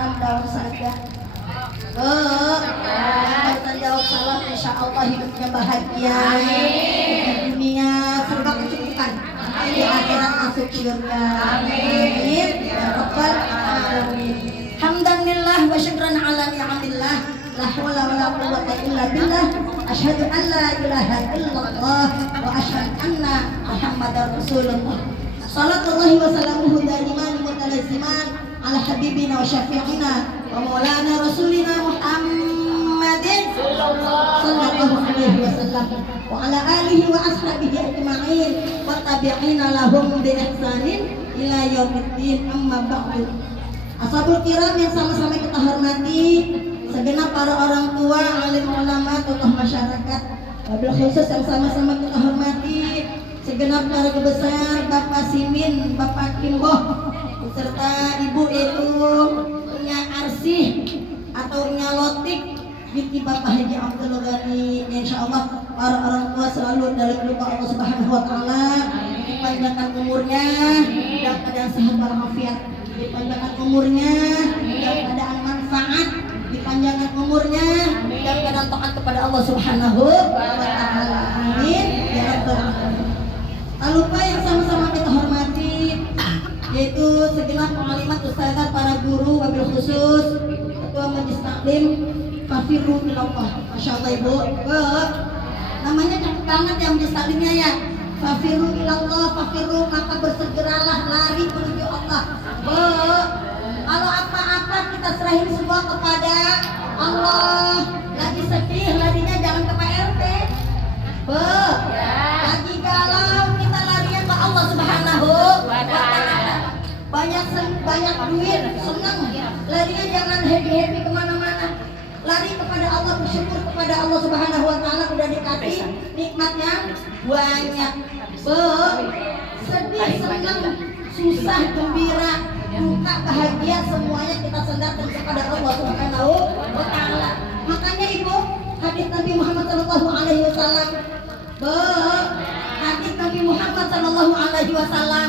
salam daun saja. Kita jawab salam, insya Allah hidupnya bahagia di dunia serba kecukupan, di akhirat masuk surga. Amin ya rabbal alamin. Hamdanillah wa syukran ala ni'amillah. La haula wala quwwata illa billah. Asyhadu an la ilaha illallah wa asyhadu anna Muhammadar Rasulullah. Sallallahu wa sallamuhu daiman mutalaziman ala habibina wa syafi'ina wa maulana rasulina Muhammadin sallallahu alaihi wasallam wa ala alihi wa ashabihi ajma'in wa tabi'ina lahum bi ihsanin ila yaumiddin. Amma ba'du. Ashabul kiram yang sama-sama kita hormati, segenap para orang tua, alim ulama, tokoh masyarakat, wabil khusus yang sama-sama kita hormati, segenap keluarga besar, Bapak Simin, Bapak Kimboh, beserta Ibu itu Nya Arsih atau Nya Lotik, binti Bapak Haji Abdul Ghani. Insya Allah para orang tua selalu dalam ridha Allah Subhanahu Wa Taala, dipanjangkan umurnya dalam keadaan sehat walafiat, dipanjangkan umurnya dalam keadaan manfaat, dipanjangkan umurnya dalam keadaan taat kepada Allah Subhanahu Wa Taala. Amin ya rabbal alamin. Tak lupa yang sama-sama kita hormati, yaitu segenap mu'alimat ustazah, para guru, wabil khusus ketua majelis taklim, Fafiru ilallah. Masya Allah ibu, namanya cakep banget ya majelis taklimnya ya. Fafiru ilallah, fafiru maka bersegeralah lari menuju Allah. Kalau apa-apa kita serahin semua kepada Allah. Lagi sedih, larinya jangan ke PRT. Lagi galau, kita larinya ke Allah Subhanahu wa Ta'ala. Banyak duit, senang, larinya jangan happy kemana-mana. Lari kepada Allah, bersyukur kepada Allah Subhanahu wa Ta'ala udah dikasih nikmat yang banyak. Sedih, senang, susah, gembira, duka, bahagia, semuanya kita sandarkan kepada Allah Subhanahu wa Ta'ala. Makanya ibu, hadis Nabi Muhammad sallallahu alaihi wasallam, hadis Nabi Muhammad sallallahu alaihi wasallam,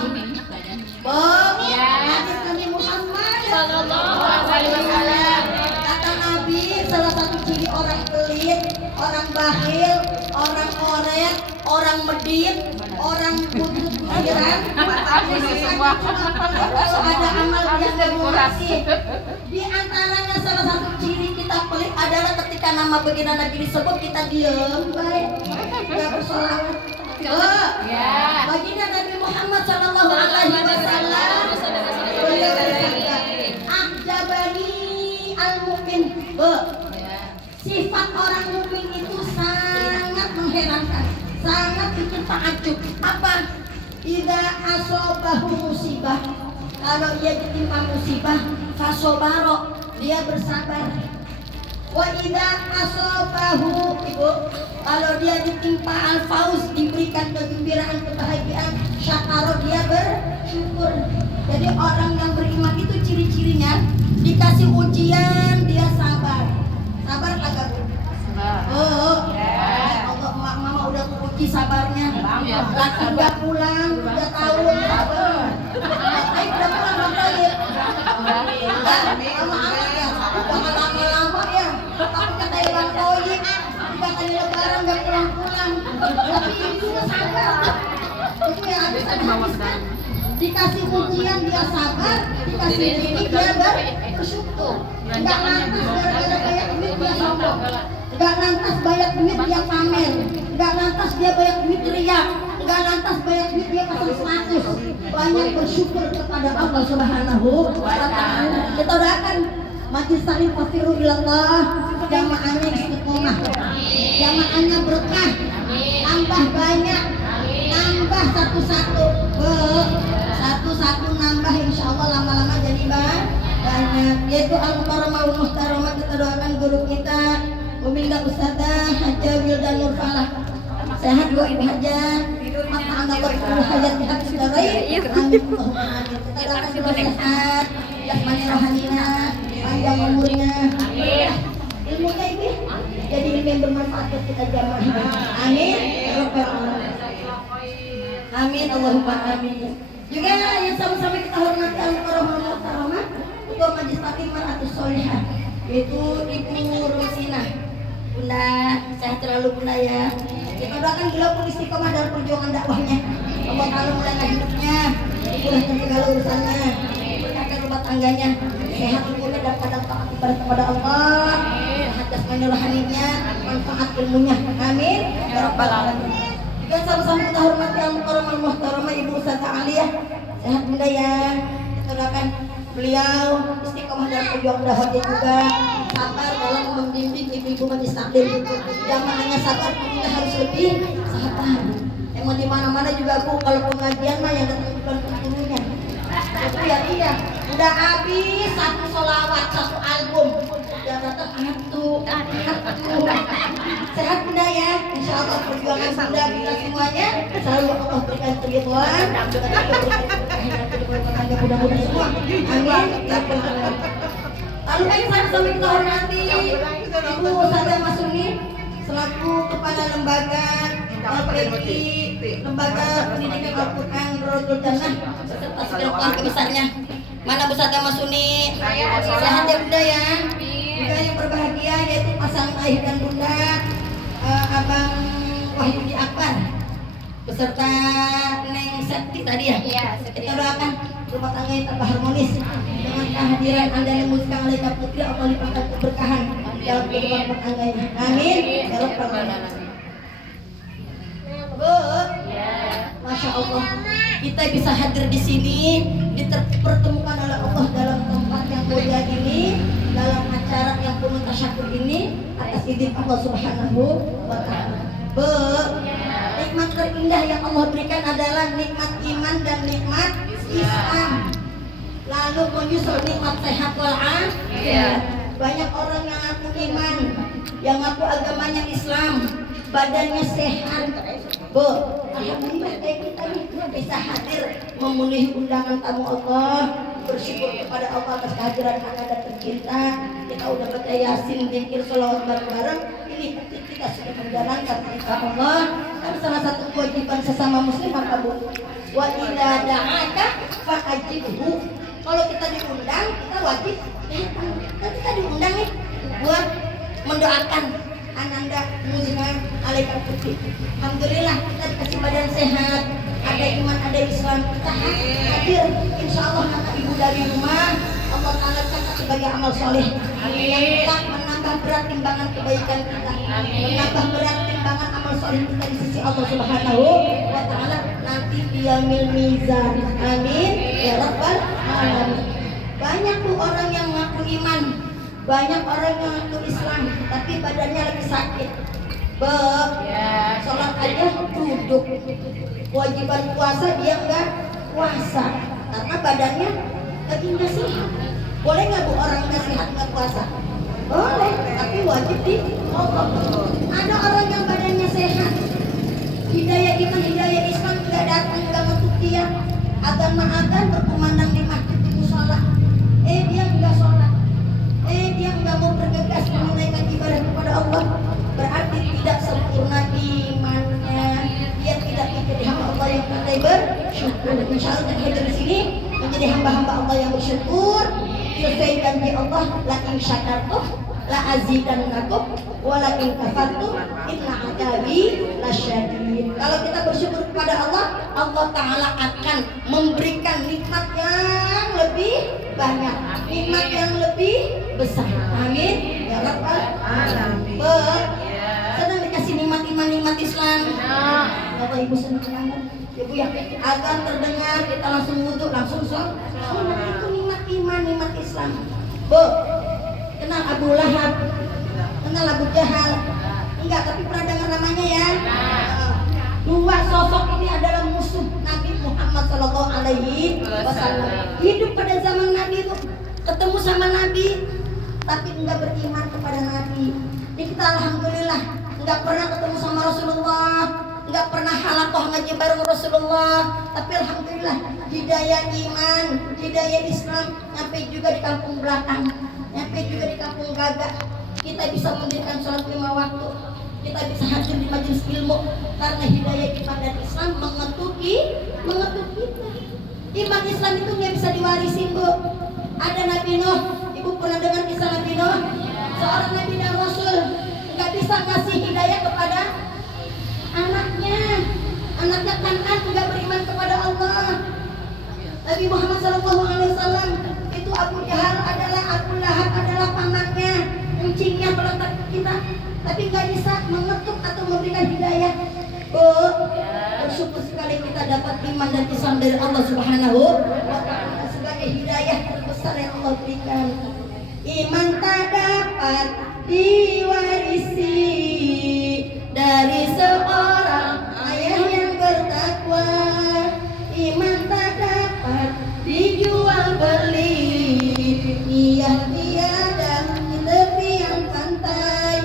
hadis Nabi Muhammad sallallahu alaihi wasallam, kata Nabi, salah satu ciri orang pelit, orang bakhil, orang orek, orang medit, orang butuh pikiran, kalau ada amal yang berkurasi. Di antaranya salah satu ciri kita pelit adalah ketika nama baginda Nabi disebut kita diam baik, tidak bersolawat. Baginda Nabi Muhammad sallallahu alaihi wasallam beliau bersabda, "Ajabani al-mu'min." Sifat orang mukmin itu sangat mengherankan, sangat bikin takjub. Apa? Idza asobahu musibah, kalau dia ditimpa musibah, fasobaro, dia bersabar. Wa idza asobahu, ibu, kalau dia ditimpa al-fauz, diberikan kegembiraan, kebahagiaan, syakaro, dia bersyukur. Jadi orang yang beriman itu ciri-cirinya dikasih ujian dia sabar. Sabar kagak bu? Allah, mama udah uji sabarnya. Laki udah pulang 3 tahun. Ayo udah pulang bang Taib. Lama-lama ya, jangan lama-lama ya. Takutnya kayak bang Toyib, 3 kali lebaran gak pulang-pulang. Tapi ini udah sabar. Itu yang habis-habis. Dikasih ujian dia sabar, dikasih rezeki dia bersyukur. Enggak lantas gara-gara banyak duit dia sombong, enggak lantas banyak duit dia pamer, enggak lantas dia banyak duit riak, enggak lantas banyak duit dia pasang status. Banyak bersyukur kepada Allah Subhanahu wa Ta'ala. Kita doakan majelis taklim Fafiru ilallah, jamaahnya istiqomah, jamaahnya berkah, tambah banyak, tambah satu-satu nambah, insya Allah lama-lama jadi banyak. Yaitu al-mukarramah wal muhtaramah, kita doakan guru kita Uminda Ustadzah Haja Wildan Nur Falah, sehat bu ibu Haja, maka anda berkulu hajat di hati sedarai. Amin. Kita doakan juga sehat, jasmani rohaninya, panjang umurnya, ilmunya ibu jadi ilmu yang bermanfaat buat kita jamaah. Amin. Amin Allahumma amin. Juga yang sama-sama kita hormati al-mukarramah wal muhtaramah, Ketua Majelis Taklim Mar'atus Solihah, yaitu Ibu Rusina. Bunda, sehat selalu Bunda ya. Kita doakan beliau pun istiqomah dalam perjuangan dakwahnya. Allah Ta'ala mulaikan hidupnya, dimudahkan segala urusannya, berkahkan rumah tangganya, sehat tubuhnya dan kadang taat kepada Allah, sehat jasmani rohaninya, manfaat ilmunya. Amin. Ya Rabbal Alamin. Juga sama-sama kita hormati al-mukarram al-muhtaramah Ibu Ustazah Aliyah. Sehat Bunda ya. Kita doakan beliau istiqomah dalam perjuangan dakwahnya juga, sabar dalam membimbing ibu-ibu majelis taklim. Jangan hanya sabar, kita harus lebih sabar. Emang di mana-mana juga aku kalau pengajian mah yang datang bukan penghulunya. Itu ya iya. Udah habis satu solawat, satu album. Udah datang atu. Sehat Bunda ya. Insya Allah perjuangan Bunda kita semuanya selalu Allah berikan keridhaan. Mudah-mudahan semua. Amin. Lalu kan sama-sama kita hormati Ibu Ustazah Masuni selaku Kepala Lembaga LPI, Lembaga Pendidikan Al-Quran Rotul Jannah beserta segala keluarga besarnya. Mana Bu Ustazah Masuni? Sehat ya Bunda ya. Juga yang berbahagia yaitu pasangan ayah dan Bunda, Abang Wahyudi Akbar beserta Neng Septi tadi ya. Kita doakan rumah tangga yang tambah harmonis dengan kehadiran Anda yang muskan oleh Putri. Allah limpahkan keberkahan dalam kehidupan rumah tangganya. Amin. Ya Rabbal Alamin. Bu, Masya Allah, kita bisa hadir di sini, dipertemukan oleh Allah dalam tempat yang mulia ini, dalam acara yang penuh tasyakur ini atas izin Allah Subhanahu wa Ta'ala. Bu, nikmat terindah yang Allah berikan adalah nikmat iman dan nikmat Islam. Lalu menyusul nikmat sehat wal afiat. Banyak orang yang ngaku iman, yang ngaku agamanya Islam, badannya sehat. Bu, alhamdulillah kayak kita nih bisa hadir memenuhi undangan tamu Allah, bersyukur kepada Allah atas kehadiran anak tercinta. Kita udah baca Yasin, zikir, sholawat bareng-bareng. Ini kita sudah menjalankan perintah Allah. Kan salah satu kewajiban sesama muslim apa Bu? Wa idza da'aka fa'ajibhu. Kalau kita diundang, kita wajib datang. Kan kita diundang nih buat mendoakan Ananda Muzna Alaika Putri. Alhamdulillah kita dikasih badan sehat, ada iman, ada Islam. Kita hadir. Insya Allah anak ibu dari rumah Allah Ta'ala catat sebagai amal soleh yang telah menambah berat timbangan kebaikan kita, menambah berat timbangan amal soleh kita di sisi Allah Subhanahu wa Ta'ala nanti di yaumil mizan. Amin ya Rabbal Alamin. Banyak tuh orang yang mengaku iman, banyak orang yang ngaku Islam tapi badannya lagi sakit. Sholat aja duduk, kewajiban puasa dia enggak puasa karena badannya lagi nggak sehat. Boleh nggak Bu orang nggak sehat nggak puasa? Boleh, tapi wajib di ada orang yang badannya sehat, hidayah iman, hidayah Islam nggak datang, nggak untuk dia. Adan berkumandang di masjid di musola, dia nggak sholat, dia nggak mau bergegas menunaikan ibadah kepada Allah, berarti tidak sempurna imannya. Dia tidak menjadi hamba Allah yang pandai bersyukur. Insya Allah kita hadir di sini menjadi hamba-hamba Allah yang bersyukur sesuai janji Allah, la in syakartum la azidannakum wa la in kafartum inna adzabi lasyadid. Kalau kita bersyukur kepada Allah, Allah Ta'ala akan memberikan nikmat yang lebih banyak, nikmat yang lebih besar. Amin ya Rabbal Alamin. Sedang dikasih nikmat iman, nikmat Islam. Bapak Ibu senang banget. Ibu ya, agar terdengar kita langsung wudhu, langsung sholat. Itu nikmat iman, nikmat Islam. Bu, kenal Abu Lahab, kenal Abu Jahal? Enggak, tapi pernah dengar namanya ya? Dua sosok ini adalah musuh Nabi Muhammad SAW. Hidup pada zaman Nabi itu, ketemu sama Nabi, tapi enggak beriman kepada Nabi. Jadi kita alhamdulillah enggak pernah ketemu sama Rasulullah, enggak pernah halakoh ngaji bareng Rasulullah, tapi alhamdulillah hidayah iman, hidayah Islam nyampe juga di kampung belakang, nyampe juga di kampung Gagak. Kita bisa mendirikan sholat 5 waktu, kita bisa hadir di majelis ilmu karena hidayah iman dan Islam mengetuk kita. Iman Islam itu nggak bisa diwarisin Bu. Ada Nabi Nuh. Ibu pernah dengar kisah Nabi Nuh? Seorang Nabi dan Rasul nggak bisa ngasih hidayah kepada anaknya. Anaknya Kanan nggak beriman kepada Allah. Nabi Muhammad SAW itu Abu Jahal adalah Abu Lahab adalah pamannya, kucingnya meletak kita, tapi nggak bisa mengetuk atau memberikan hidayah. Bersyukur sekali kita dapat iman dan Islam dari Allah Subhanahu wa Ta'ala sebagai hidayah terbesar yang Allah berikan. Iman tak dapat diwarisi dari seorang ayah yang bertakwa. Iman tak dapat dijual beli, ia tiada di tepian pantai.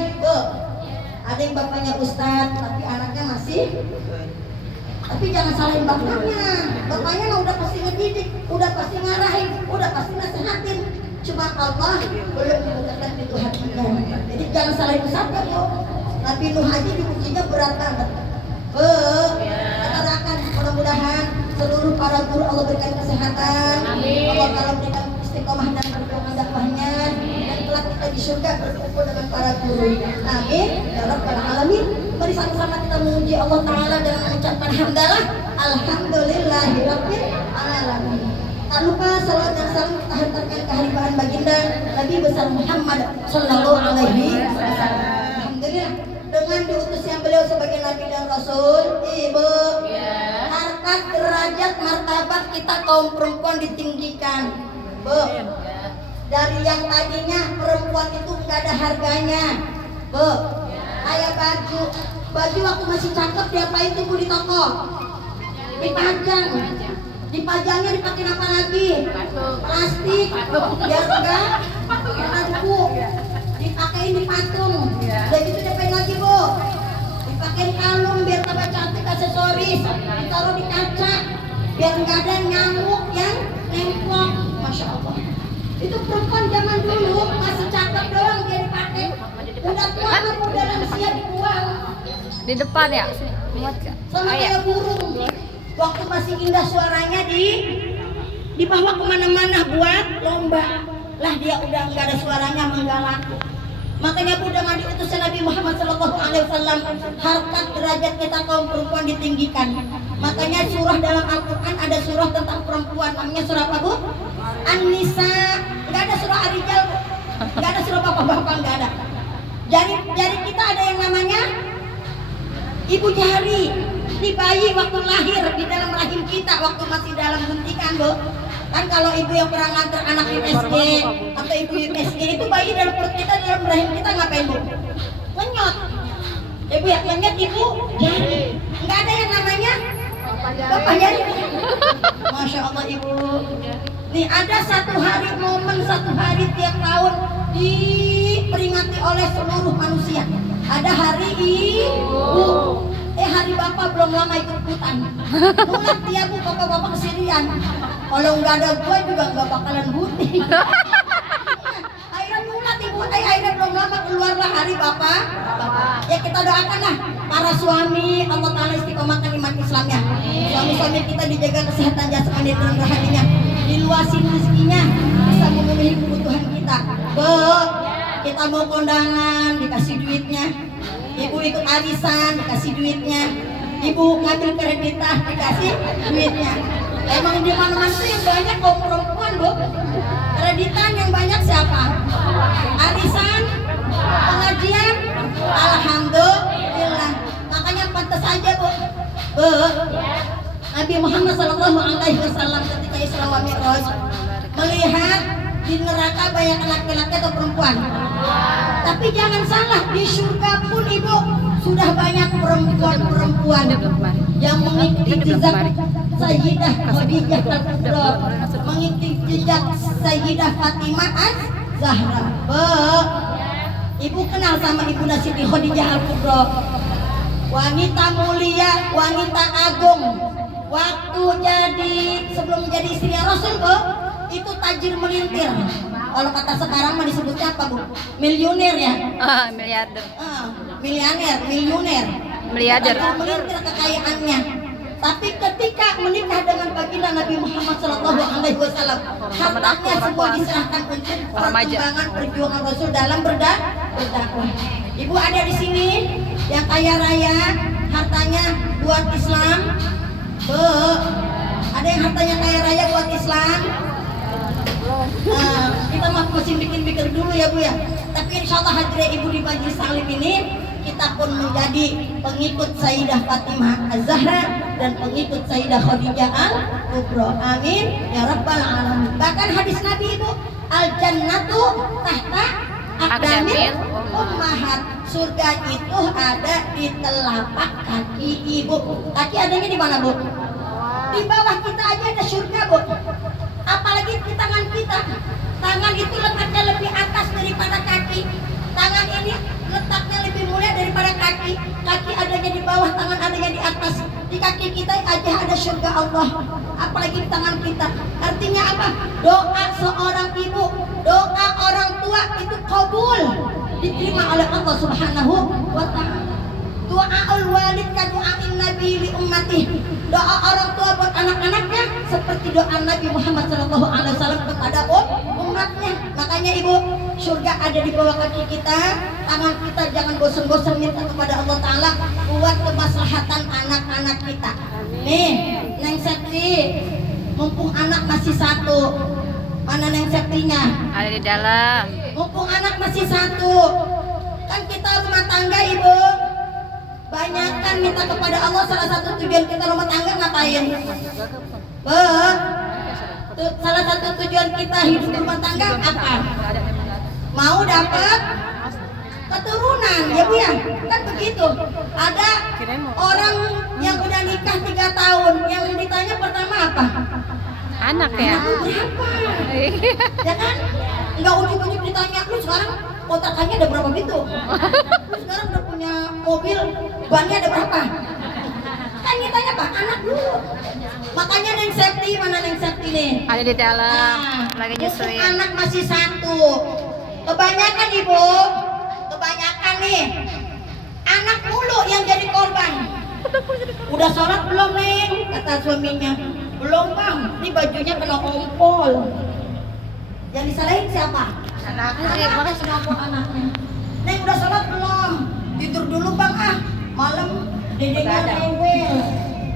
Ada yang bapaknya ustadz tapi anaknya masih. Tapi jangan salahin bapaknya. Bapaknya mah udah pasti ngedidik, udah pasti ngarahin, udah pasti nasihatin. Cuma Allah belum membukakan pintu hatinya. Jadi jangan salahin ustadz ya. Nabi Nuh aja diujinya berat banget. Katakan mudah-mudahan seluruh para guru Allah berikan kesehatan. Allah Ta'ala berikan istiqomah dan perjuangan dakwahnya. Dan kita di surga berkumpul dengan para guru. Amin ya rabbal alamin. Mari sama-sama kita memuji Allah Ta'ala dengan mengucapkan hamdalah alhamdulillahirabbil alamin. Tak lupa salawat dan salam kita hantarkan kehadiran baginda Nabi besar Muhammad sallallahu alaihi wasallam. Alhamdulillah dengan diutusnya beliau sebagai Nabi dan Rasul, Ibu, harkat, derajat, martabat kita kaum perempuan ditinggikan, Bu. Dari yang tadinya perempuan itu nggak ada harganya, Bu. Kayak baju waktu masih cakep diapain tuh Bu di toko? Dipajang. Dipajangnya dipakai apa lagi? Plastik, biar enggak empuk. Dipakein dipatung. Udah gitu diapain lagi Bu? Dipakein kalung biar tambah cantik, aksesoris. Ditaruh di kaca biar enggak ada nyamuk yang nempel. Masya Allah. Itu perempuan zaman dulu masih cakep doang dia dipakai. Udah tua mah udah lansia dibuang. Di depan ya? Muat gak? Sama kayak burung. Waktu masih indah suaranya dibawa kemana-mana buat lomba. Lah dia udah nggak ada suaranya, nggak laku. Makanya udah ngadi utus Nabi Muhammad SAW, harkat derajat kita kaum perempuan ditinggikan. Makanya surah dalam Al-Quran ada surah tentang perempuan, namanya surah apa Bu? An-Nisa. Nggak ada surah Ar-Rijal, nggak ada surah bapak-bapak, nggak ada. Jadi kita ada yang namanya ibu jari. Di bayi waktu lahir di dalam rahim kita waktu masih dalam guntingan Bu. Kan kalau ibu yang pernah nganter anak USG atau ibu USG itu bayi dalam perut kita, dalam rahim kita ngapain Bu? Lenyot. Ibu yang lenyot ibu jari. Nggak ada yang namanya bapak jari. Masya Allah Ibu. Nih ada satu hari momen, satu hari tiap tahun diperingati oleh seluruh manusia. Ada hari ibu. Hari bapak belum lama ikut-ikutan. Mulat dia Bu, bapak-bapak kesirian. Kalau nggak ada gua juga nggak bakalan putih. Akhirnya mulat Ibu, akhirnya belum lama keluarlah hari bapak. Ya kita doakanlah para suami Allah Ta'ala istiqomahkan iman Islamnya. Suami-suami kita dijaga kesehatan jasmani dan rohaninya, diluasin rezekinya, bisa memenuhi kebutuhan kita. Bu, kita mau kondangan dikasih duitnya. Ibu ikut arisan dikasih duitnya, ibu ngambil kreditan dikasih duitnya. Emang di mana-mana tuh yang banyak kaum perempuan Bu. Kreditan yang banyak siapa? Arisan, pengajian, alhamdulillah. Makanya pantas aja Bu. Nabi Muhammad SAW ketika Isra wa Mi'raj melihat di neraka banyak laki-laki atau perempuan. Tapi jangan salah, di surga pun Ibu sudah banyak perempuan-perempuan yang mengikuti jejak Sayyidah Khadijah Al-Kubra, mengikuti jejak Sayyidah Fatimah Az-Zahra. Ibu kenal sama Ibu Siti Khadijah Al-Kubra, wanita mulia, wanita agung. Waktu sebelum menjadi istri Rasul itu tajir melintir. Kalau kata sekarang mah disebutnya apa Bu? Miliuner ya? Miliarder. Miliuner. Miliarder. Melintir kekayaannya. Tapi ketika menikah dengan baginda Nabi Muhammad SAW, hartanya semua diserahkan untuk perkembangan perjuangan Rasul dalam berdakwah. Ibu ada di sini yang kaya raya, hartanya buat Islam. Bu, ada yang hartanya kaya raya buat Islam. Kita masih bikin-bikin dulu ya Bu ya. Tapi insya Allah hadirin ibu di Majelis Taklim ini kita pun menjadi pengikut Sayyidah Fatimah Az-Zahra dan pengikut Sayyidah Khadijah Al-Kubra. Amin ya rabbal alamin. Bahkan hadis Nabi Ibu, al-jannatu tahta aqdamil ummahat. Surga itu ada di telapak kaki ibu. Kaki adanya di mana Bu? Di bawah kita aja ada surga Bu. Apalagi di tangan kita. Tangan itu letaknya lebih atas daripada kaki. Tangan ini letaknya lebih mulia daripada kaki. Kaki adanya di bawah, tangan adanya di atas. Di kaki kita aja ada surga Allah, apalagi di tangan kita. Artinya apa? Doa seorang ibu, doa orang tua itu kabul, diterima oleh Allah Subhanahu wa ta'ala. Doaul walid ka doain nabi li ummati. Doa orang tua buat anak-anaknya seperti doa Nabi Muhammad SAW kepada umatnya. Makanya ibu, surga ada di bawah kaki kita. Tangan kita jangan bosan-bosan minta kepada Allah Ta'ala buat kemaslahatan anak-anak kita. Nih, Neng Septi, mumpung anak masih satu. Mana Neng Septinya? Ada di dalam. Mumpung anak masih satu. Kan kita rumah tangga ibu, banyakkan minta kepada Allah. Salah satu tujuan kita rumah tangga ngapain? Salah satu tujuan kita hidup rumah tangga apa? Mau dapat keturunan, ya Bu ya? Kan begitu. Ada orang yang udah nikah 3 tahun, yang ditanya pertama apa? Anak ya? Anak berapa? Ya kan? Enggak ujuk-ujuk ditanya, lu sekarang kontrakannya ada berapa pintu? Lu sekarang udah punya mobil, bannya ada berapa? Kan ditanya Pak, anak dulu. Makanya Neng Septi, mana Neng Septi nih? Ada di dalam. Lagi Mumpung nyusuin. anak masih satu. Kebanyakan ibu, kebanyakan nih anak mulu yang jadi korban. Udah sholat belum Neng? Kata suaminya, belum Bang, ini bajunya kena kompol. Yang disalahin siapa? Anaknya. Anaknya. Neng udah sholat belum? Tidur dulu Bang malam dedeknya rewel.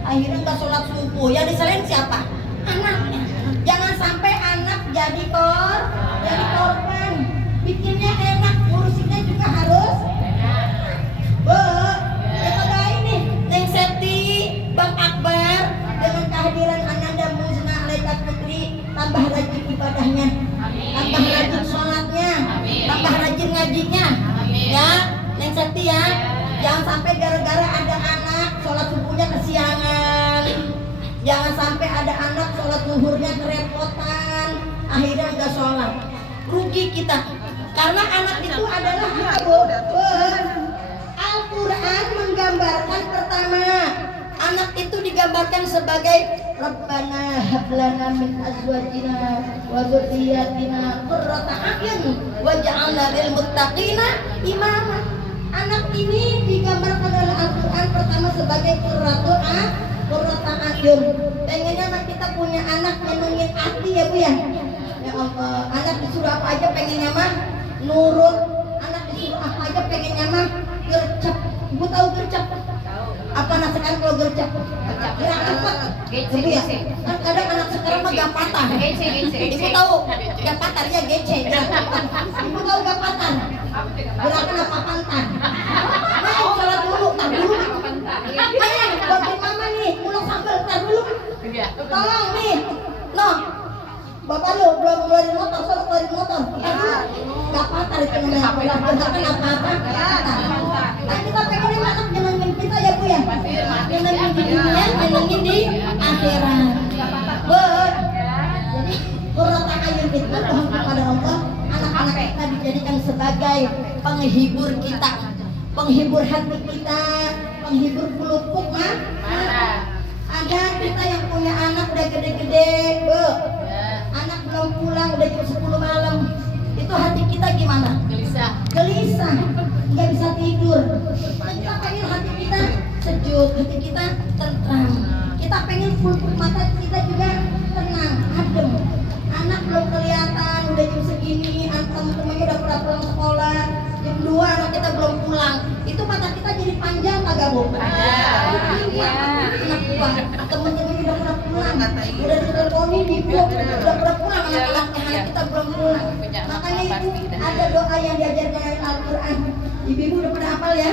Akhirnya nggak sholat subuh. Yang disalahin siapa? Anaknya. Jangan sampai anak jadi korban. Bikinnya enak, ngurusinnya juga harus. Ya pada ini Neng Septi, Bang Akbar dengan kehadiran Ananda Muzna Alaika Putri, tambah rajin ibadahnya, tambah rajin sholatnya, tambah rajin ngajinya. Ya Neng Septi ya, jangan sampai gara-gara ada anak sholat subuhnya kesiangan. Jangan sampai ada anak sholat zuhurnya kerepotan, akhirnya nggak sholat. Rugi kita. Karena anak itu adalah Al-Quran menggambarkan pertama, anak itu digambarkan sebagai Rabbana hablana min azwajina wa dzurriyyatina qurrata a'yun waj'alna lil muttaqina imama. Anak ini digambarkan oleh Al-Quran pertama sebagai qurratu a'yun. Pengennya anak kita punya anak nyenengin hati ya Bu ya. Ya Allah, anak disuruh apa aja pengennya mah nurut, anak disuruh apa aja pengennya mah gercep. Ibu tahu gercep? Apa anak sekarang kalau gercep? Gerak cepat. Ibu ya? Kan kadang anak sekarang mah gapatan. Ibu tahu gapatan ya gece. Ibu tahu gapatan? Gerakan apa pantan? Nah, sholat dulu, tar dulu. Neng, buatin mama nih, muluk sambal, tar dulu. Tolong nih, noh. Bapak lu belum ngeluarin motor, solo ngeluarin motor. Gak patah itu namanya. Gerakan apa-apa. Nah kita pengen anak nyenengin kita ya Bu ya. Nyenengin di dunia, nyenengin di akhirat. Jadi qurrata a'yun itu mohon kepada Allah, anak-anak kita dijadikan sebagai penghibur kita, penghibur hati kita, penghibur pelupuk mah. Ada kita yang punya anak udah gede-gede, Bu. Anak belum pulang udah jam 10 malam. Itu hati kita gimana? Gelisah, nggak bisa tidur. Kita pengen hati kita sejuk, hati kita tentram. Kita pengen full mata kita juga tenang, adem. Anak belum kelihatan, udah jam segini, teman-temannya udah pada pulang sekolah. Jam 2 anak kita belum pulang. Itu mata kita jadi panjang kagak, Bu? Iya. Anak gua, teman-temannya udah pada pulang. Udah diteleponin di grup, udah pada pulang anak kita belum pulang. Makanya itu ada doa yang diajarkan dari Al-Qur'an. Ibu-ibu udah pada hafal ya?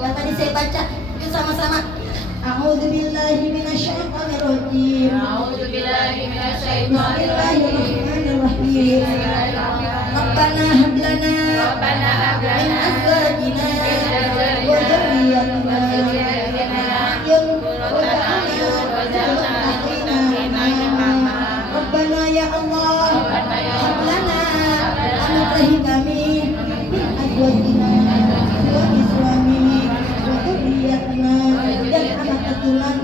Yang tadi saya baca. Yuk sama-sama. A'udzubillahi minasyaitonirrajim. Bismillahirrahmanirrahim. Rabbana hab lana min azwajina wa dhurriyyatina Rabbana ya Allah hab lana anugrahi kami min azwajina wa izwajina wa dhurriyyatina dan anak keturunan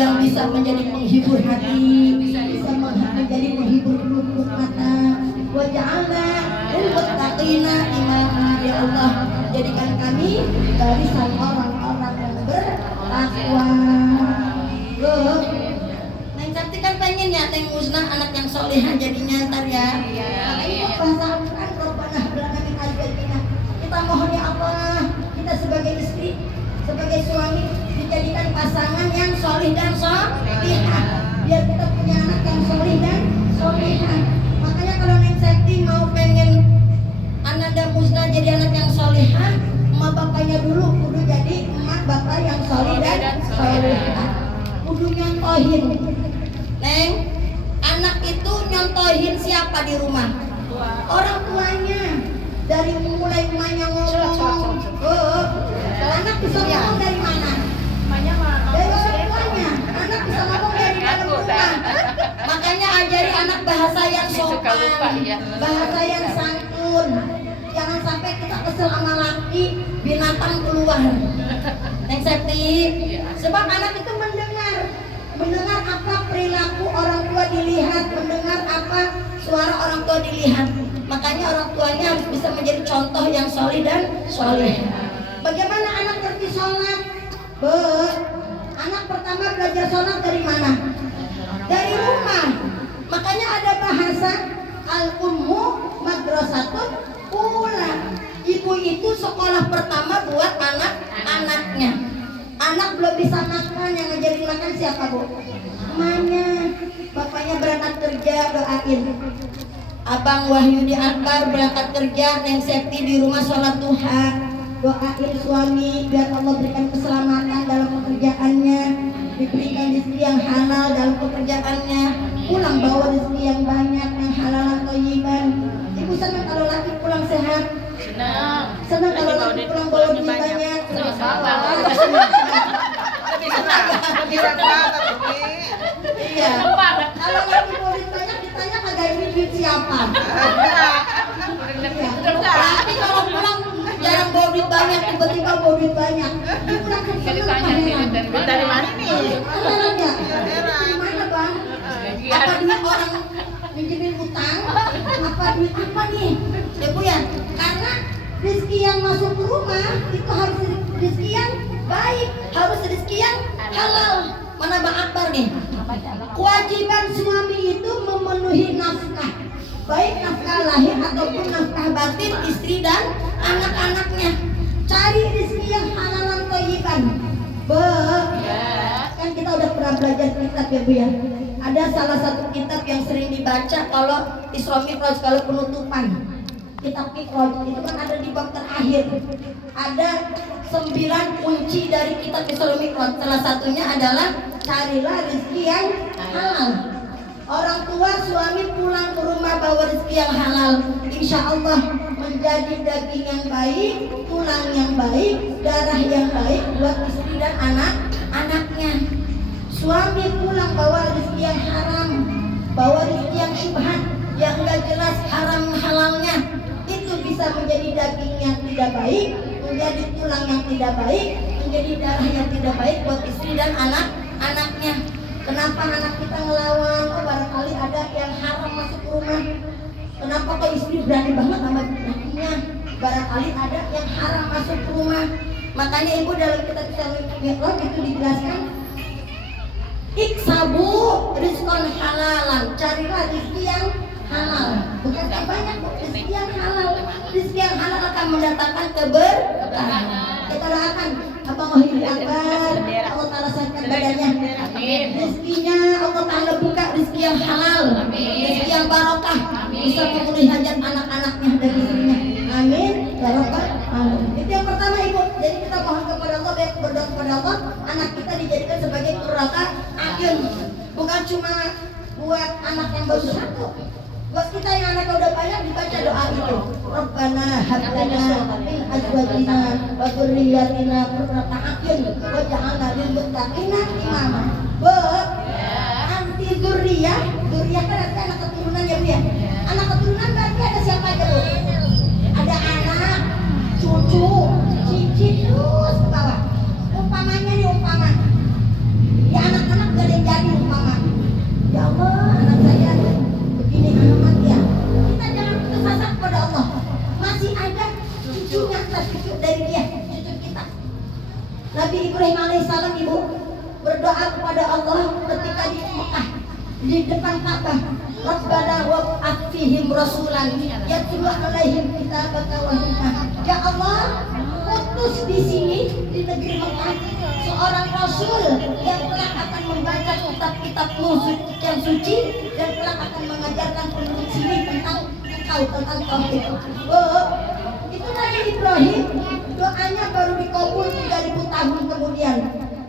yang bisa menjadi penghibur hati, bisa menjadi penghibur lubuk mata. Waj'alna lil muttaqina imama, ya Allah, jadikan kami dari orang-orang yang bertakwa. Neng Sakti kan pengen ya Neng Musnah anak yang solehah jadinya ntar ya. Makanya bahasa Al-Quran Rabbana hab lana min azwajina. Kita mohon ya Allah, kita sebagai istri, sebagai suami dijadikan pasangan yang solih dan solihah, biar kita punya anak yang solih dan solihah. Makanya kalau Neng Sakti mau pengen Ananda Musnah jadi anak yang solihah, emak bapaknya dulu kudu jadi emak bapak yang solih dan solihah. Kudu nyontohin. Neng, anak itu nyontohin siapa di rumah? Orang tuanya. Dari mulai emaknya ngomong, anak bisa ngomong dari mana? Dari orang tuanya. Anak bisa ngomong dari dalam rumah. Makanya ajari anak bahasa yang sopan, bahasa yang santun. Jangan sampai kita kesel sama laki, binatang keluar. Neng Septi, sebab anak itu mendengar apa perilaku orang tua dilihat, mendengar apa suara orang tua dilihat. Makanya orang tuanya harus bisa menjadi contoh yang solih dan soleh. Bagaimana anak ngerti sholat? Anak pertama belajar sholat dari mana? Dari rumah. Makanya ada bahasa al-ummu madrasatun ula. Ibu itu sekolah pertama buat anak-anaknya. Anak belum bisa makan, yang ngajarin makan siapa, Bu? Emaknya. Bapaknya berangkat kerja, doain. Abang Wahyudi Akbar berangkat kerja, Neng Septi di rumah sholat duha. Doain suami biar Allah berikan keselamatan dalam pekerjaannya, diberikan rezeki yang halal dalam pekerjaannya, pulang bawa rezeki yang banyak, yang halal dan thayyiban. Ibu senang kalau laki pulang sehat? Senang kalau laki pulang bawa duit banyak? Lebih senang Iya. Kalau laki bawa duit banyak ditanya kagak ini duit siapa? Laki kalau pulang jarang bawa duit banyak, tiba-tiba bawa duit banyak. Pulang ke dari mana nih? Heran ya? Dari mana, Bang? Apa duit orang minjemin utang? Apa duit apa nih? Ya Bu ya, karena rezeki yang masuk ke rumah itu harus rezeki yang baik, harus rezeki yang halal. Mana Bang Akbar nih? Kewajiban suami itu memenuhi nafkah, baik nafkah lahir ataupun nafkah batin istri dan anak-anaknya. Cari rezeki yang halal dan thayyiban. Kan kita udah pernah belajar kitab ya Bu ya. Ada salah satu kitab yang sering dibaca kalau Isra Mi'raj, kalau penutupan. Kitab Mi'raj itu kan ada di bab terakhir. Ada 9 kunci dari kitab Isra Mi'raj. Salah satunya adalah carilah rezeki yang halal. Orang tua suami pulang ke rumah bawa rezeki yang halal, insya Allah menjadi daging yang baik, tulang yang baik, darah yang baik buat istri dan anak-anaknya. Suami pulang bawa rezeki yang haram, bawa rezeki yang syubhat, yang enggak jelas haram halalnya, itu bisa menjadi daging yang tidak baik, menjadi tulang yang tidak baik, menjadi darah yang tidak baik buat istri dan anak-anaknya. Kenapa anak kita ngelawan? Oh barangkali ada yang haram masuk ke rumah. Kenapa kok istri berani banget sama lakinya? Barangkali ada yang haram masuk ke rumah. Makanya ibu dalam kitab Isra Mi'raj itu dijelaskan Wabtabu rizqan halalan, carilah rezeki yang halal. Bukan yang banyak, rezeki yang halal. Rezeki yang halal akan mendatangkan keberkahan. Kita doakan Abang Muhyiddin Akbar, Allah Ta'ala sehatkan badannya. Rezekinya Allah Ta'ala buka rezeki yang halal, rezeki yang barokah, bisa memenuhi hajat anak-anaknya dan istrinya. Amin ya rabbal alamin. Itu yang pertama Ibu. Jadi kita mohon kepada Allah, berdoa kepada Allah, anak kita dijadikan sebagai qurrata a'yun. Bukan cuma buat anak yang baru satu, buat kita yang anaknya udah banyak dibaca doa itu. Rabbana hab lana min azwajina wa dzurriyyatina qurrata a'yun waj'alna lil muttaqina imama. Anti dzurriyyah, dzurriyyah kan artinya anak keturunan ya Bu ya. Anak keturunan berarti ada siapa aja Bu? Ada anak, cucu, cicit terus ke bawah. Umpamanya nih umpama. Ya anak-anak gak ada yang jadi umpama. Ya Allah, anak saya begini amat ya. Kita jangan putus asa kepada Allah. Masih ada cucunya, cucu dari dia, cucu kita. Nabi Ibrahim alaihissalam Ibu berdoa kepada Allah ketika di Mekah, di depan Ka'bah. Rabbana wab'ath fihim rasulan yatlu alaihim kitabaka wa hikmah. Ya Allah, utus di sini di negeri Mekah seorang rasul yang kelak akan membaca kitab-kitabmu yang suci dan kelak akan mengajarkan penduduk sini tentang engkau, tentang tauhid. Itu Nabi Ibrahim, doanya baru dikabul 3000 tahun kemudian.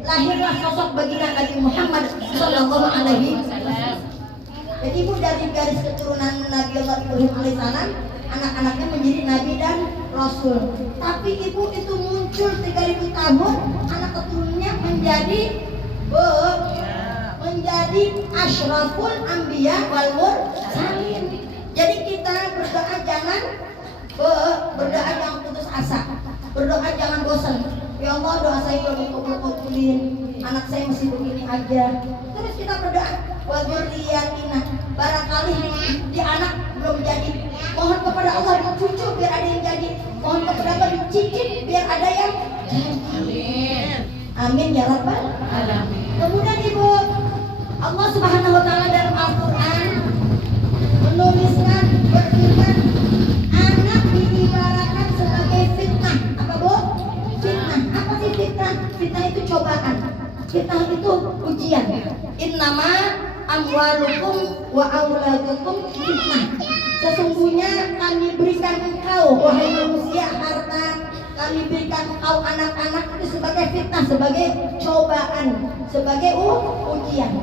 Lahirlah sosok baginda Nabi Muhammad sallallahu alaihi wasallam. Jadi Ibu dari garis keturunan Nabi Allah Ibrahim alaihissalam, anak-anaknya menjadi nabi dan rasul. Tapi Ibu itu muncul 3000 tahun, anak keturunannya menjadi asyraful anbiya wal mursalin. Jadi kita berdoa jangan putus asa. Berdoa jangan bosan. Ya Allah, doa saya belum kabulin, anak saya masih begini aja. Terus kita berdoa, wa dzurriyyatina, barangkali di anak belum jadi, mohon kepada Allah di cucu biar ada yang jadi, mohon kepada Allah di cicit biar ada yang jadi. Amin ya rabbal alamin. Kemudian Ibu, Allah Subhanahu wa taala dalam Al-Qur'an menuliskan, berfirman, anak diibaratkan sebagai fitnah. Apa Bu? Fitnah. Apa sih fitnah? Fitnah itu cobaan. Fitnah itu ujian. Innama amwalukum wa auladukum fitnah. Sesungguhnya kami berikan engkau wahai manusia harta, kami berikan engkau anak-anak itu sebagai fitnah, sebagai cobaan, sebagai ujian.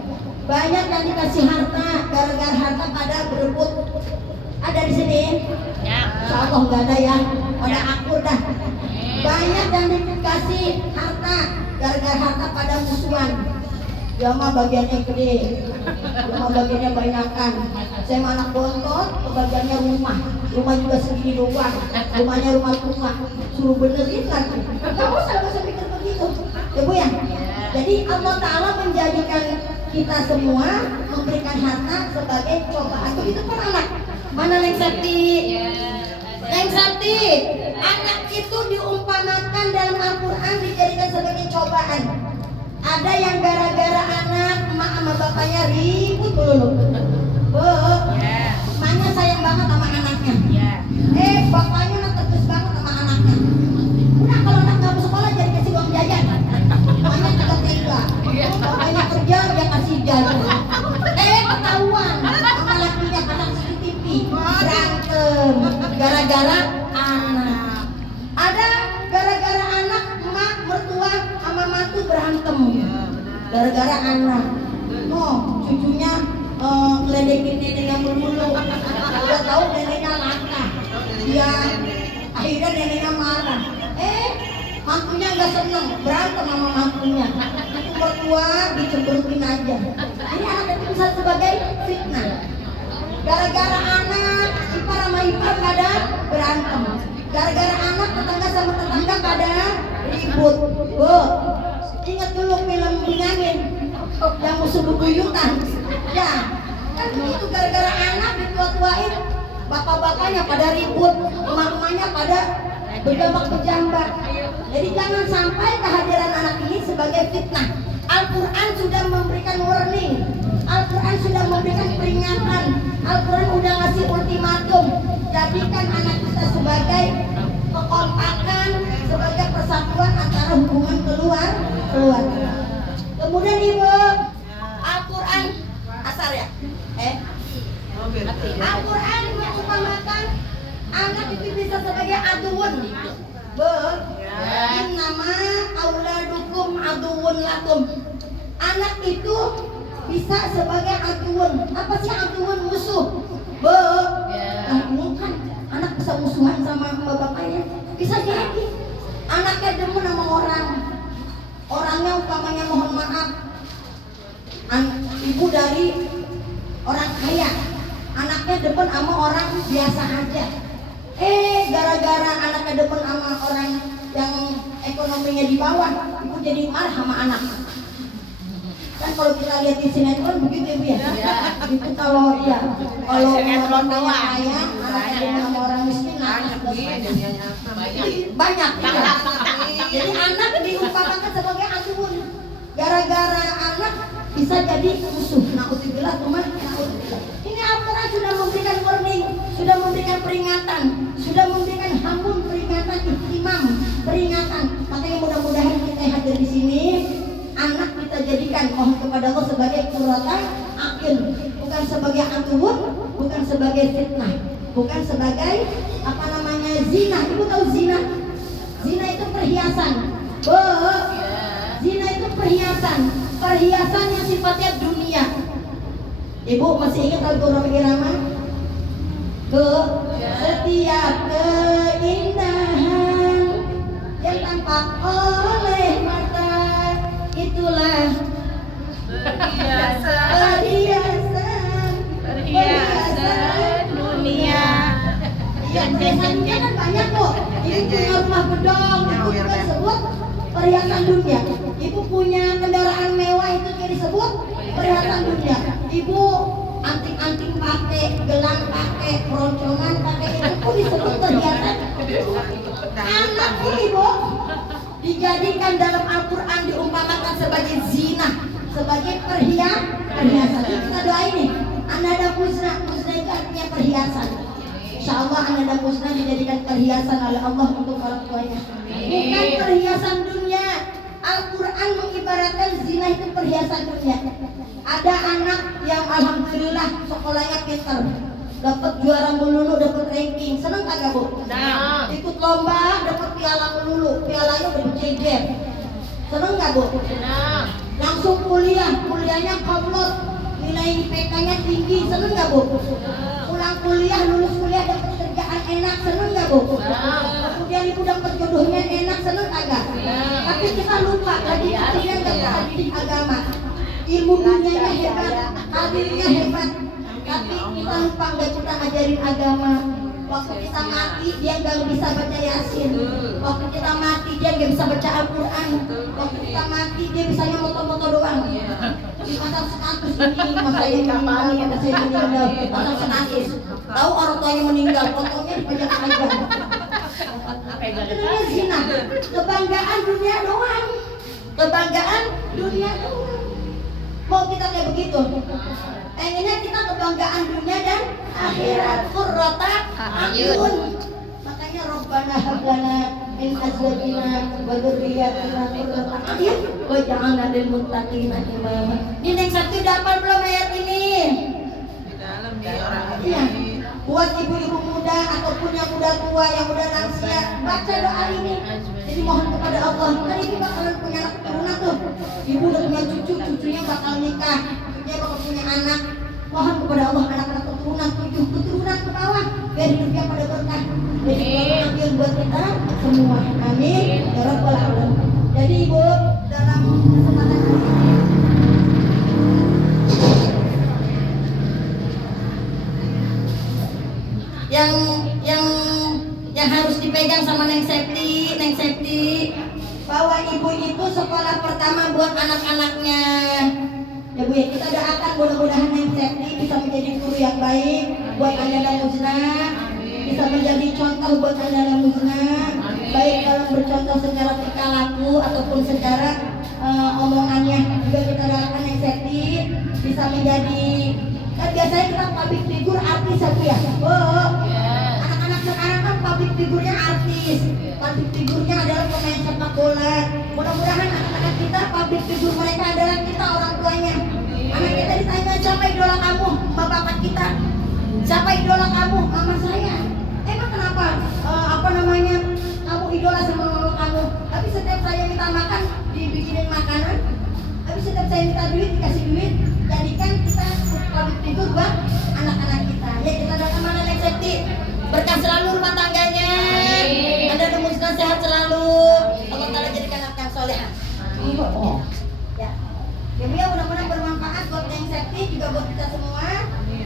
Banyak yang dikasih harta gara-gara harta pada berebut. Ada di sini? Ya. Insyaallah enggak ada ya. Pada akur dah. Banyak yang dikasih harta gara-gara harta pada musuhan. Dia mah bagiannya gede, dia mah bagiannya banyakan. Saya mah anak bontot, kebagiannya rumah juga segini doang. Rumahnya rumah tua, suruh benerin lagi. Gak usah pikir begitu, ya Bu ya. Jadi Allah Ta'ala menjadikan kita semua, memberikan harta sebagai cobaan. Begitu pun anak. Mana Neng Sakti? Neng Sakti, anak itu diumpamakan dalam Al-Quran dijadikan sebagai cobaan. Ada yang gara-gara anak emak sama bapaknya ribut dulu. Emaknya sayang banget sama anaknya. Bapaknya nak tegas banget sama anaknya. Udah kalau anak kamu sekolah jadi kasih uang jajan. Emaknya juga tega. Bapaknya kerja dia kasih jajan. Ketahuan sama lakinya karena CCTV berantem gara-gara anak. Ada gara-gara anak emak mertua sama mantu berantem gara-gara anak. Cucunya ngeledekin neneknya mulu. Udah tahu neneknya laka, dia akhirnya neneknya marah. Mantunya nggak seneng, berantem sama mantunya. Itu mertua dicemberutin aja. Jadi anak itu bisa sebagai fitnah. Gara-gara anak ipar sama ipar kadang berantem. Gara-gara anak tetangga sama tetangga kadang ribut. Ingat dulu film Benyamin yang musuh bebuyutan. Ya, kan begitu gara-gara anak ditua-tuain, bapak-bapaknya pada ribut, emak-emaknya pada berjambak. Jadi jangan sampai kehadiran anak ini sebagai fitnah. Al-Quran sudah memberikan warning, Al-Quran sudah memberikan peringatan, Al-Quran sudah ngasih ultimatum. Jadikan anak kita sebagai kekompakan, sebagai persatuan antara hubungan keluarga. Kemudian Ibu, Al-Quran asar ya? Al-Quran mengumpamakan anak itu bisa sebagai aduun. Innama auladukum aduun lakum. Anak itu bisa sebagai aduun. Apa sih aduun? Musuh. Nah ini kan anak bisa musuhan sama bapaknya. Bisa jadi anaknya demen sama orangnya umpamanya mohon maaf, ibu dari orang kaya, anaknya demen sama orang biasa aja. Gara-gara anaknya demen sama orang yang ekonominya di bawah, ibu jadi marah sama anak. Kan kalau kita lihat di sinetron begitu Ibu ya. Itu kalau orang kaya, anaknya demen sama orang miskin, banyak. Jadi anak diumpamakan sebagai aduun. Gara-gara anak bisa jadi musuh. Naudzubillah, ini Al-Quran sudah memberikan warning, sudah memberikan peringatan, sudah memberikan hamun peringatan, ihtimam, peringatan. Makanya mudah-mudahan kita yang hadir di sini, anak kita jadikan mohon kepada Allah sebagai qurratan a'yun, bukan sebagai aduun, bukan sebagai fitnah, bukan sebagai zina. Ibu tahu zina? Zina itu perhiasan. Zina itu perhiasan yang sifatnya dunia. Ibu masih ingat lagu Roma Irama? Setiap keindahan yang tampak oleh mata itulah perhiasan dunia. Ya, perhiasan dunia kan banyak kok. Ibu punya rumah gedong, itu disebut perhiasan dunia. Ibu punya kendaraan mewah, itu disebut perhiasan dunia. Ibu anting-anting pakai, gelang pakai, keroncongan pakai, itu pun disebut perhiasan. Anak pun Ibu dijadikan dalam Al-Quran diumpamakan sebagai zina, sebagai perhiasan. Kita doain nih, anda ada musnah itu artinya perhiasan. Insya Allah anak dan musnah dijadikan perhiasan oleh Allah untuk orang tuanya. Bukan perhiasan dunia. Al-Quran mengibaratkan zina itu perhiasan dunia. Ada anak yang alhamdulillah sekolahnya pintar, dapat juara melulu, dapat ranking, seneng kagak Bu? Nah. Ikut lomba, dapat piala melulu, pialanya udah berjejer. Seneng gak Bu? Nah. Langsung kuliahnya komplot, nilai IPK-nya tinggi, seneng gak Bu? Pulang kuliah, lulus kuliah dapat kerjaan enak, seneng gak Bu? Kemudian Ibu dapat jodohnya enak, seneng kagak? Tapi kita lupa, tadi kecilnya dapat didik agama, ilmu dunianya hebat, hadirnya hebat, tapi kita lupa nggak kita ngajarin agama. Waktu kita mati dia nggak bisa baca Yasin, waktu kita mati dia nggak bisa baca Al-Quran, waktu kita mati dia bisanya moto-moto doang. Pasang status ini, masa ini meninggal, pasang status. Tahu orang tuanya meninggal, fotonya dipajang aja. Itu zina, kebanggaan dunia doang, kebanggaan dunia doang. Mau kita kayak begitu? Pengennya kita kebanggaan dunia dan akhirat, qurrata a'yun. Makanya Rabbana hab lana min azwajina wa dzurriyyatina qurrata a'yun waj'alna lil muttaqina imama. Ini yang satu dapat belum ayat ini? Di dalam di orang Iya. Buat ibu-ibu muda ataupun yang udah tua, yang udah lansia, baca doa ini. Jadi mohon kepada Allah, kan ibu bakalan punya anak keturunan tuh. Ibu udah punya cucu, cucunya bakal nikah, cucunya bakal punya anak. Mohon kepada Allah anak-anak keturunan, 7 keturunan ke bawah, biar hidupnya pada berkah. Jadi ambil buat kita semua. Amin. Ya Rabbal alamin. Jadi Ibu dalam kesempatan ini yang harus dipegang sama Neng Septi bahwa ibu itu sekolah pertama buat anak-anaknya. Ya Bu ya, kita doakan mudah-mudahan Neng Septi bisa menjadi guru yang baik buat Anda dan Musnah, bisa menjadi contoh buat anak-anak musnah, baik dalam bercontoh secara tingkah laku ataupun secara omongannya. Juga kita doakan yang Seti bisa menjadi, kan biasanya kita public figure artis aku ya. Oh, anak-anak sekarang kan public figurnya artis, public figurnya adalah pemain sepak bola. Mudah-mudahan anak-anak kita public figure mereka adalah kita orang tuanya. Anak kita ditanya siapa idola kamu, bapak kita. Siapa idola kamu? Mama saya. Emang kenapa? Kamu idola sama mama kamu. Tapi setiap saya minta makan, dibikinin makanan. Tapi setiap saya minta duit, dikasih duit. Jadikan kita public figure buat anak-anak kita. Ya kita doakan mana Nek Septi. Berkah selalu rumah tangganya. Anda musnah sehat selalu. Allah Ta'ala jadikan anak yang soleh. Ya. Ya Bu ya, mudah-mudahan bermanfaat buat Neng Septi juga buat kita semua.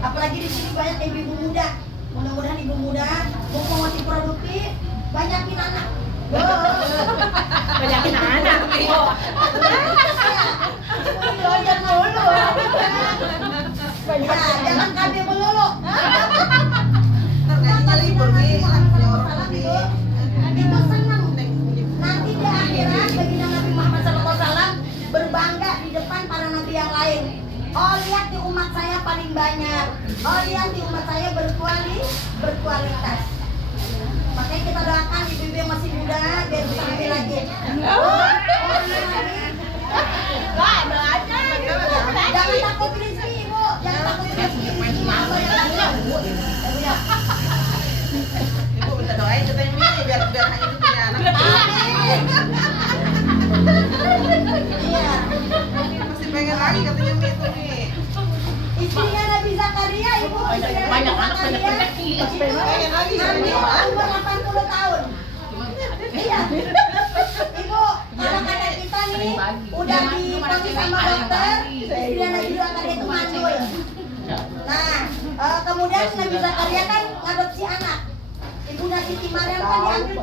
Apalagi di sini banyak ibu-ibu muda. Mudah-mudahan ibu muda mumpung masih produktif, banyakin anak. Banyakin anak. Banyak mulu. Ya, jangan KB melulu. Ternyata libur nih. Itu senang. Nanti di akhirat baginda Nabi Muhammad SAW berbangga di depan para nabi yang lain. Oh lihat di umat saya paling banyak. Oh lihat di umat saya berkualitas. Makanya kita doakan ibu-ibu yang masih muda biar bisa hamil lagi. Jangan takut rezeki ibu, jangan takut rezeki. Allah yang ada. Ya. Ibu minta doain kita ini biar hanya itu punya anak. Iya. Masih pengen lagi katanya Mi itu nih. Istrinya Nabi Zakaria, ibu. Banyak anak, banyak rezeki. Pengen lagi Nabi katanya. umur 80 tahun. Iya. Ibu, kalau kata kita nih udah dipanggil sama dokter, istrinya Nabi Zakaria itu mandul. Nah, kemudian Nabi Zakaria kan ngadopsi anak. Ibu Siti Maryam kan diambil